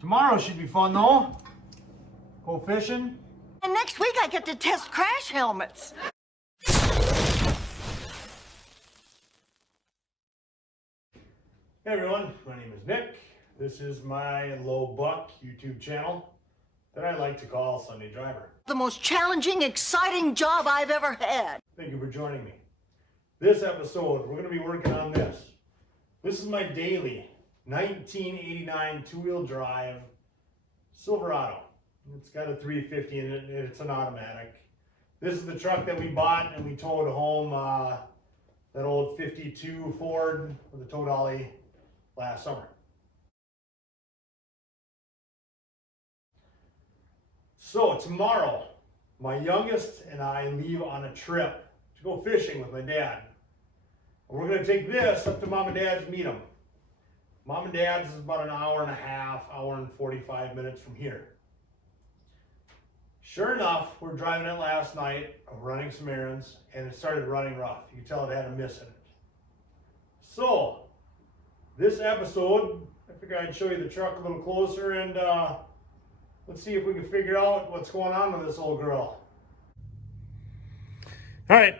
Tomorrow should be fun though. Go fishing. And next week I get to test crash helmets. Hey everyone, my name is Nick. This is my low buck YouTube channel that I like to call Sunday Driver. The most challenging, exciting job I've ever had. Thank you for joining me. This episode, we're going to be working on this. This is my daily 1989 two-wheel drive Silverado. It's got a 350 in it, and it's an automatic. This is the truck that we bought and we towed home, that old 52 Ford with a tow dolly last summer. So tomorrow, my youngest and I leave on a trip to go fishing with my dad. And we're going to take this up to Mom and Dad's to meet them. Mom and Dad's is about an hour and a half, hour and 45 minutes from here. Sure enough, we're driving it last night, running some errands, and it started running rough. You can tell it had a miss in it. So, this episode, I figured I'd show you the truck a little closer and let's see if we can figure out what's going on with this old girl. All right,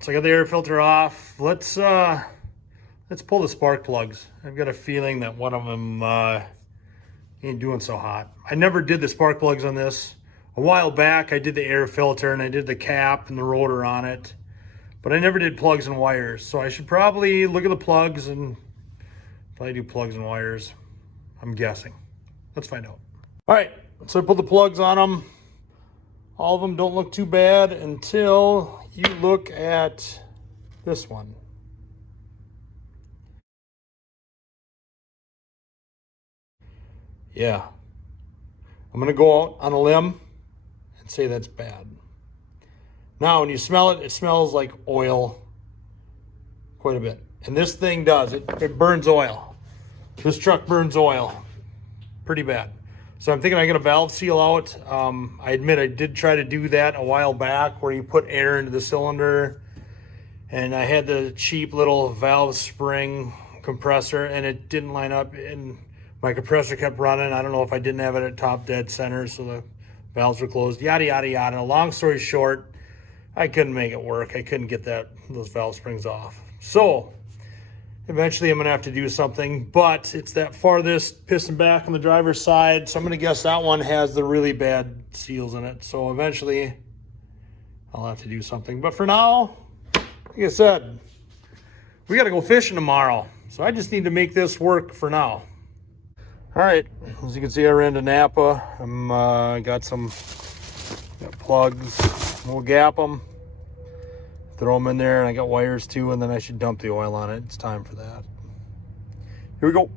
so I got the air filter off. Let's pull the spark plugs. I've got a feeling that one of them ain't doing so hot. I never did the spark plugs on this. A while back, I did the air filter and I did the cap and the rotor on it, but I never did plugs and wires. So I should probably look at the plugs and probably do plugs and wires. I'm guessing. Let's find out. All right, so I put the plugs on them. All of them don't look too bad until you look at this one. Yeah, I'm gonna go out on a limb and say that's bad. Now, when you smell it, it smells like oil quite a bit. And this thing does, it burns oil. This truck burns oil pretty bad. So I'm thinking I get a valve seal out. I admit I did try to do that a while back where you put air into the cylinder, and I had the cheap little valve spring compressor and it didn't line up, and my compressor kept running. I don't know if I didn't have it at top dead center, so the valves were closed, yada, yada, yada. Long story short, I couldn't make it work. I couldn't get those valve springs off. So eventually I'm gonna have to do something, but it's that farthest piston back on the driver's side, so I'm gonna guess that one has the really bad seals in it. So eventually I'll have to do something. But for now, like I said, we gotta go fishing tomorrow. So I just need to make this work for now. All right, as you can see, I ran to Napa. Got plugs. We'll gap them, throw them in there, and I got wires too, and then I should dump the oil on it. It's time for that. Here we go.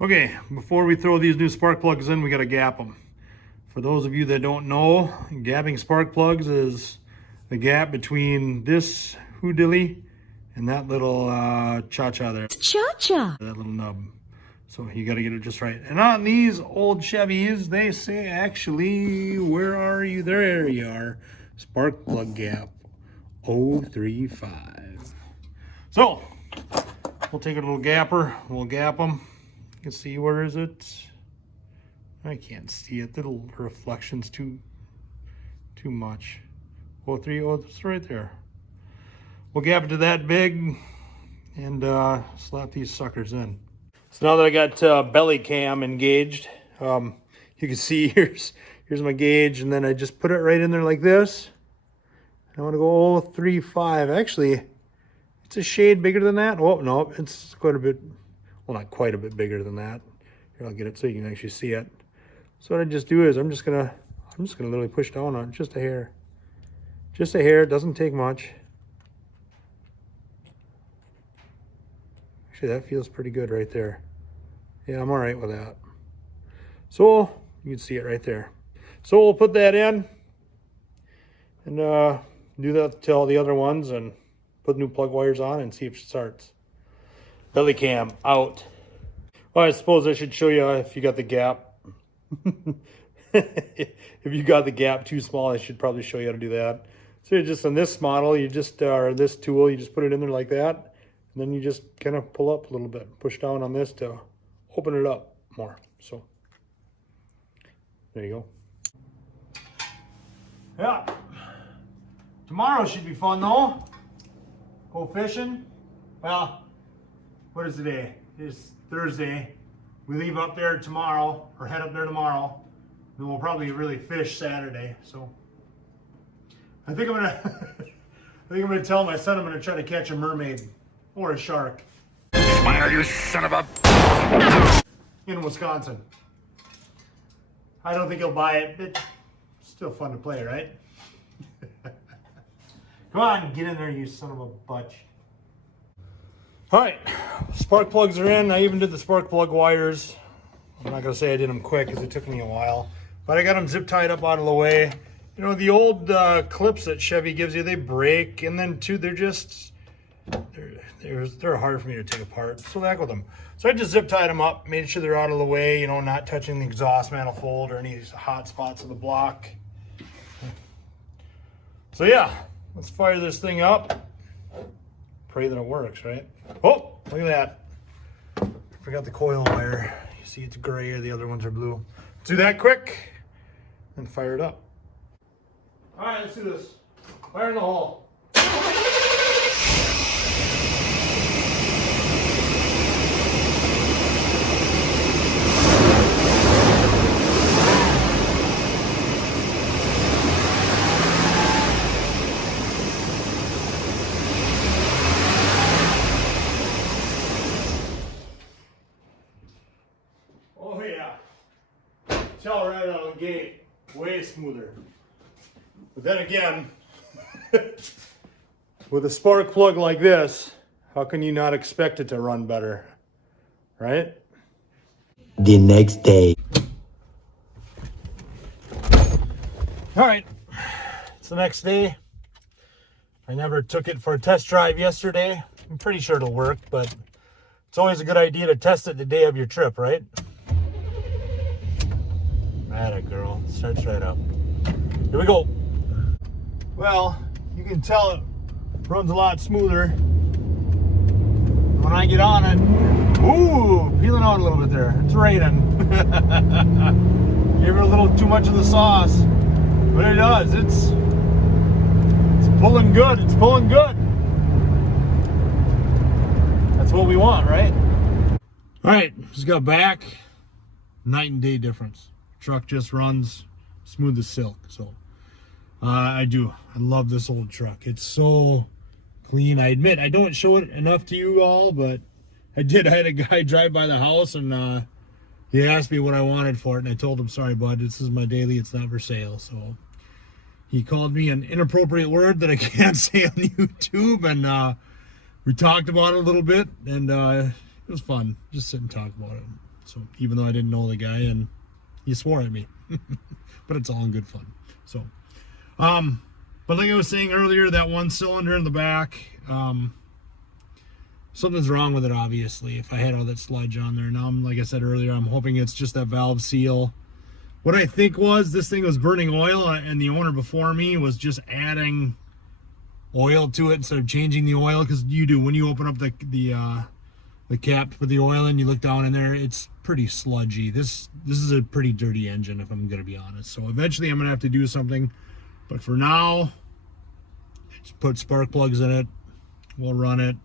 Okay, before we throw these new spark plugs in, we gotta gap them. For those of you that don't know, gapping spark plugs is the gap between this hoodilly and that little cha-cha there. Cha-cha. That little nub. So you got to get it just right. And on these old Chevys, they say actually, where are you? There you are. Spark plug gap 035. So we'll take a little gapper. We'll gap them. You can see, where is it? I can't see it. The little reflection's too much. 03, it's right there. We'll gap it to that big and slap these suckers in. So now that I got belly cam engaged, you can see here's my gauge, and then I just put it right in there like this. I want to go 035. Actually, it's a shade bigger than that. Oh, no, it's quite a bit, well, not quite a bit bigger than that. Here, I'll get it so you can actually see it. So what I just do is I'm just gonna literally push down on it, just a hair. Just a hair, it doesn't take much. Actually, that feels pretty good right there. Yeah, I'm all right with that. So you can see it right there. So we'll put that in and do that to all the other ones and put new plug wires on and see if it starts. Belly cam out. Well, I suppose I should show you if you got the gap. If you got the gap too small, I should probably show you how to do that. So you're just on this model, you just, or this tool, you just put it in there like that. And then you just kind of pull up a little bit, push down on this to open it up more. So There you go. Yeah. Tomorrow should be fun though. Go fishing. Well, what is today? It's Thursday. We leave up there tomorrow, or head up there tomorrow. Then we'll probably really fish Saturday. So I think I'm gonna tell my son I'm gonna try to catch a mermaid or a shark. Smile, you son of a... In Wisconsin. I don't think he'll buy it, but it's still fun to play, right? Come on, get in there, you son of a butch. All right, spark plugs are in. I even did the spark plug wires. I'm not gonna say I did them quick because it took me a while, but I got them zip tied up out of the way. You know, the old clips that Chevy gives you, they break, and then too, they're hard for me to take apart. So back with them. So I just zip tied them up, made sure they're out of the way, you know, not touching the exhaust manifold or any hot spots of the block. So yeah, let's fire this thing up. Pray that it works, right? Oh, look at that. Forgot the coil wire. You see it's gray, the other ones are blue. Let's do that quick and fire it up. All right, let's do this. Fire in the hole. Oh yeah. Tell right out of the gate, way smoother. But then again, with a spark plug like this, how can you not expect it to run better, right? The next day. All right, it's the next day. I never took it for a test drive yesterday. I'm pretty sure it'll work, but it's always a good idea to test it the day of your trip, right? Atta girl, starts right up. Here we go. Well, you can tell it runs a lot smoother when I get on it. Ooh, peeling out a little bit there. It's raining. Gave it a little too much of the sauce, but it does. It's pulling good. It's pulling good. That's what we want, right? All right, just got back. Night and day difference. Truck just runs smooth as silk. So I love this old truck. It's so clean. I admit I don't show it enough to you all, but I did. I had a guy drive by the house and he asked me what I wanted for it, and I told him, sorry bud, this is my daily, it's not for sale. So he called me an inappropriate word that I can't say on YouTube, and we talked about it a little bit, and it was fun just sit and talk about it. So even though I didn't know the guy, and he swore at me, but it's all in good fun. So, but like I was saying earlier, that one cylinder in the back, something's wrong with it, obviously, if I had all that sludge on there. Now, like I said earlier, I'm hoping it's just that valve seal. What I think was this thing was burning oil, and the owner before me was just adding oil to it instead of changing the oil, because you do when you open up the cap for the oil and you look down in there, it's pretty sludgy. This is a pretty dirty engine, if I'm gonna be honest. So eventually I'm gonna have to do something, but for now, just put spark plugs in it. We'll run it.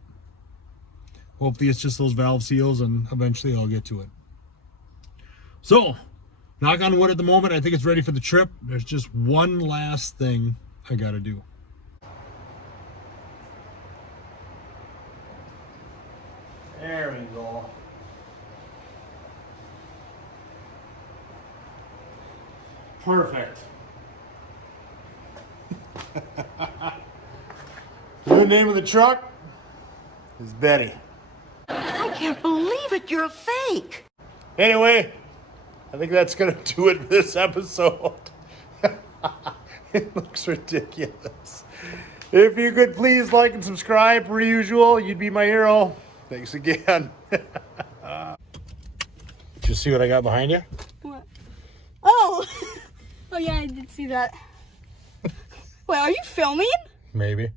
Hopefully it's just those valve seals, and eventually I'll get to it. So, knock on wood at the moment, I think it's ready for the trip. There's just one last thing I gotta do. There we go. Perfect. The name of the truck is Betty. I can't believe it. You're a fake. Anyway, I think that's going to do it for this episode. It looks ridiculous. If you could please like and subscribe per usual, you'd be my hero. Thanks again. Did you see what I got behind you? What? Oh! Oh yeah, I did see that. Wait, are you filming? Maybe.